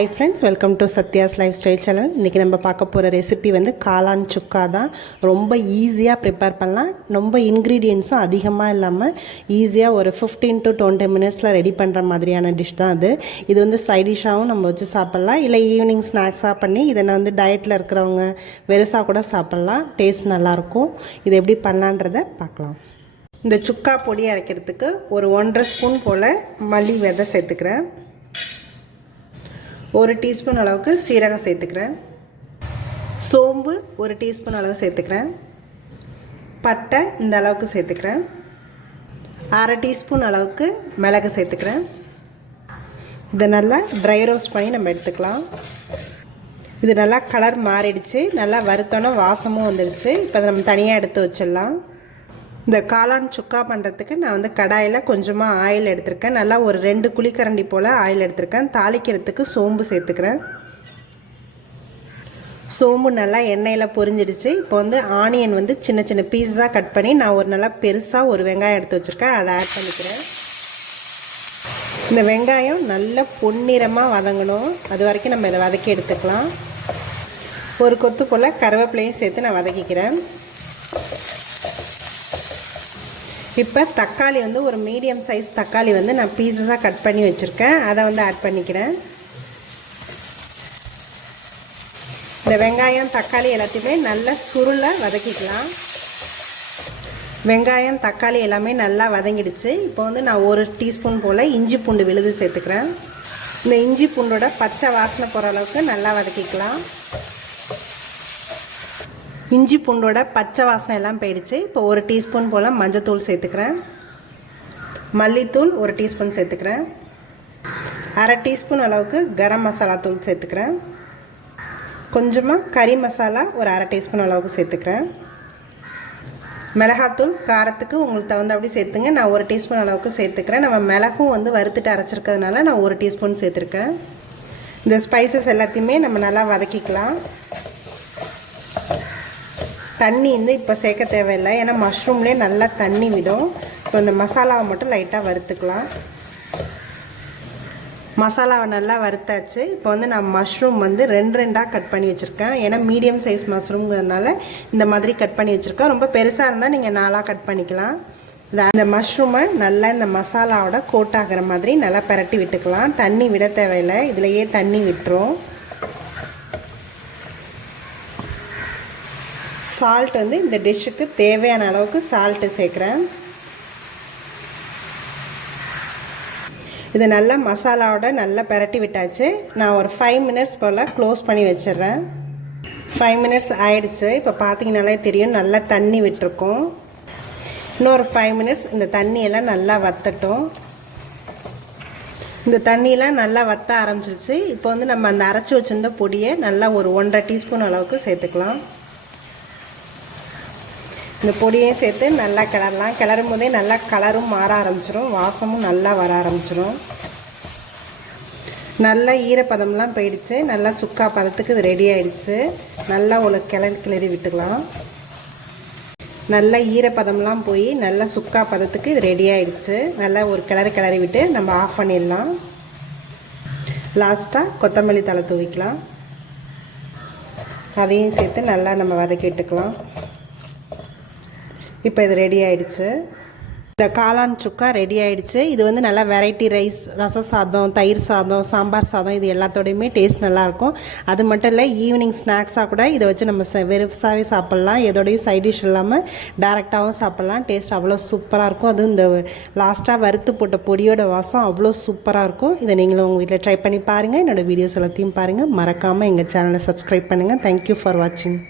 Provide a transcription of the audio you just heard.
Hi friends, welcome to Satya's Lifestyle Channel. இன்னைக்கு நம்ம பார்க்க போற ரெசிபி வந்து காளான் சுக்கா தான். ரொம்ப ஈஸியா prepare பண்ணலாம். ரொம்ப இன்கிரிடியன்ட்ஸும் அதிகமா இல்லாம ஈஸியா ஒரு 15 to 20 மினிட்ஸ்ல ரெடி பண்ற மாதிரியான டிஷ் தான் அது. இது வந்து சைட் டிஷ்ஷாவும் நம்ம வச்சு சாப்பிடலாம். இல்ல ஈவினிங் ஸ்நாக்ஸா பண்ணி இத வந்து டயட்ல இருக்கறவங்க வெறுசா கூட சாப்பிடலாம். டேஸ்ட் நல்லா இருக்கும். இது எப்படி பண்ணலாம்ன்றதை பார்க்கலாம். இந்த சுக்கா பொடி அரைக்கிறதுக்கு ஒரு 1.5 ஸ்பூன் போல மல்லி விதை சேர்த்துக்கிறேன். 1 டீஸ்பூன் அளவுக்கு சீரகம் சேர்த்துக்கிறேன். சோம்பு 1 டீஸ்பூன் அளவு சேர்த்துக்கிறேன். பட்டை இந்த அளவுக்கு சேர்த்துக்கிறேன். 1/2 டீஸ்பூன் அளவுக்கு மிளகு சேர்த்துக்கிறேன். இதை நல்லா ட்ரை ரோஸ்ட் பண்ணி நம்ம எடுத்துக்கலாம். இது நல்லா கலர் மாறிடுச்சு. நல்லா வறுத்தோன்னா வாசமும் வந்துடுச்சு. இப்போ நம்ம தனியாக எடுத்து வச்சிடலாம். இந்த காளான் சுக்கா பண்ணுறதுக்கு நான் வந்து கடாயில் கொஞ்சமாக ஆயில் எடுத்திருக்கேன். நல்லா ஒரு 2 குழிக்கரண்டி போல் ஆயில் எடுத்திருக்கேன். தாளிக்கிறதுக்கு சோம்பு சேர்த்துக்கிறேன். சோம்பு நல்லா எண்ணெயில் பொரிஞ்சிடுச்சு. இப்போ வந்து ஆனியன் வந்து சின்ன சின்ன பீஸாக கட் பண்ணி நான் ஒரு நல்லா பெருசாக ஒரு வெங்காயம் எடுத்து வச்சுருக்கேன். அதை ஆட் பண்ணிக்கிறேன். இந்த வெங்காயம் நல்லா பொன்னிறமாக வதங்கணும். அது வரைக்கும் நம்ம இதை வதக்கி எடுத்துக்கலாம். ஒரு கொத்து போல் கருவேப்பிலையும் சேர்த்து நான் வதக்கிக்கிறேன். இப்போ தக்காளி வந்து ஒரு மீடியம் சைஸ் தக்காளி வந்து நான் பீஸஸாக கட் பண்ணி வச்சுருக்கேன். அதை வந்து ஆட் பண்ணிக்கிறேன். இந்த வெங்காயம் தக்காளி எல்லாத்தையுமே நல்லா சுருளை வதக்கிக்கலாம். வெங்காயம் தக்காளி எல்லாமே நல்லா வதங்கிடுச்சு. இப்போ வந்து நான் 1 டீஸ்பூன் போல் இஞ்சி பூண்டு விழுது சேர்த்துக்கிறேன். இந்த இஞ்சி பூண்டோட பச்சை வாசனை போகிற அளவுக்கு நல்லா வதக்கிக்கலாம். இஞ்சி பூண்டோட பச்சை வாசனை எல்லாம் போயிடுச்சு. இப்போ 1 டீஸ்பூன் போல் மஞ்சத்தூள் சேர்த்துக்கிறேன். மல்லித்தூள் 1 டீஸ்பூன் சேர்த்துக்கிறேன். 1/2 டீஸ்பூன் அளவுக்கு கரம் மசாலா தூள் சேர்த்துக்கிறேன். கொஞ்சமாக கறி மசாலா ஒரு 1/2 டீஸ்பூன் அளவுக்கு சேர்த்துக்கிறேன். மிளகாத்தூள் காரத்துக்கு உங்களுக்கு தகுந்தபடி சேர்த்துங்க. நான் 1 டீஸ்பூன் அளவுக்கு சேர்த்துக்கிறேன். நம்ம மிளகும் வந்து வறுத்துட்டு அரைச்சிருக்கிறதுனால நான் 1 டீஸ்பூன் சேர்த்துருக்கேன். இந்த ஸ்பைசஸ் எல்லாத்தையுமே நம்ம நல்லா வதக்கிக்கலாம். தண்ணி வந்து இப்போ சேர்க்க தேவையில்லை. ஏன்னா மஷ்ரூம்லேயே நல்லா தண்ணி விடும். ஸோ இந்த மசாலாவை மட்டும் லைட்டாக வறுத்துக்கலாம். மசாலாவை நல்லா வறுத்தாச்சு. இப்போ வந்து நான் மஷ்ரூம் வந்து 2 கட் பண்ணி வச்சுருக்கேன். ஏன்னா மீடியம் சைஸ் மஷ்ரூம்ங்கிறதுனால இந்த மாதிரி கட் பண்ணி வச்சுருக்கேன். ரொம்ப பெருசாக இருந்தால் நீங்கள் 4 கட் பண்ணிக்கலாம். இந்த மஷ்ரூமை நல்லா இந்த மசாலாவோட கோட் ஆகிற மாதிரி நல்லா பரட்டி விட்டுக்கலாம். தண்ணி விட தேவையில்லை. இதுலையே தண்ணி விட்டுரும். சால்ட் வந்து இந்த டிஷ்ஷுக்கு தேவையான அளவுக்கு சால்ட்டு சேர்க்குறேன். இது நல்லா மசாலாவோட நல்லா பரட்டி விட்டாச்சு. நான் ஒரு 5 மினிட்ஸ் போல் க்ளோஸ் பண்ணி வச்சிடுறேன். 5 மினிட்ஸ் ஆயிடுச்சு. இப்போ பார்த்தீங்கன்னாலே தெரியும் நல்லா தண்ணி விட்டுருக்கோம். இன்னொரு 5 மினிட்ஸ் இந்த தண்ணியெல்லாம் நல்லா வற்றட்டும். இந்த தண்ணியெல்லாம் நல்லா வற்ற ஆரம்பிச்சிருச்சு. இப்போ வந்து நம்ம அந்த அரைச்சி வச்சுருந்த பொடியை நல்லா ஒரு 1/2 டீஸ்பூன் அளவுக்கு சேர்த்துக்கலாம். இந்த பொடியை சேர்த்து நல்லா கிளறலாம். கிளறும் போதே நல்லா கலரும் மாற ஆரம்பிச்சிடும். வாசமும் நல்லா வர ஆரம்பிச்சிடும். நல்லா ஈரப்பதம்லாம் போயிடுச்சு. நல்லா சுக்கா பதத்துக்கு இது ரெடி ஆகிடுச்சு. நல்லா ஒரு கிளறி விட்டுக்கலாம். நல்லா ஈரப்பதம்லாம் போய் நல்லா சுக்கா பதத்துக்கு இது ரெடி ஆகிடுச்சு. நல்லா ஒரு கிளறி விட்டு நம்ம ஆஃப் பண்ணிடலாம். லாஸ்ட்டாக கொத்தமல்லி தழை தூவிக்கலாம். அதையும் சேர்த்து நல்லா நம்ம வதக்கி விட்டுக்கலாம். இப்போ இது ரெடி ஆகிடுச்சு. இந்த காளான் சுக்கா ரெடி ஆகிடுச்சு. இது வந்து நல்லா வெரைட்டி ரைஸ், ரச சாதம், தயிர் சாதம், சாம்பார் சாதம் இது எல்லாத்தோடையுமே டேஸ்ட் நல்லாயிருக்கும். அது மட்டும் இல்லை ஈவினிங் ஸ்நாக்ஸாக கூட இதை வச்சு நம்ம வெறுசாகவே சாப்பிட்லாம். எதோடையும் சைட் டிஷ் இல்லாமல் டேரெக்டாகவும் சாப்பிட்லாம். டேஸ்ட் அவ்வளோ சூப்பராக இருக்கும். அதுவும் இந்த லாஸ்ட்டாக வறுத்து போட்ட பொடியோட வாசம் அவ்வளோ சூப்பராக இருக்கும். இதை நீங்களும் உங்கள் வீட்டில் ட்ரை பண்ணி பாருங்கள். என்னோடய வீடியோஸ் எல்லாத்தையும் பாருங்கள். மறக்காமல் எங்கள் சேனலை சப்ஸ்கிரைப் பண்ணுங்கள். தேங்க்யூ ஃபார் வாட்சிங்.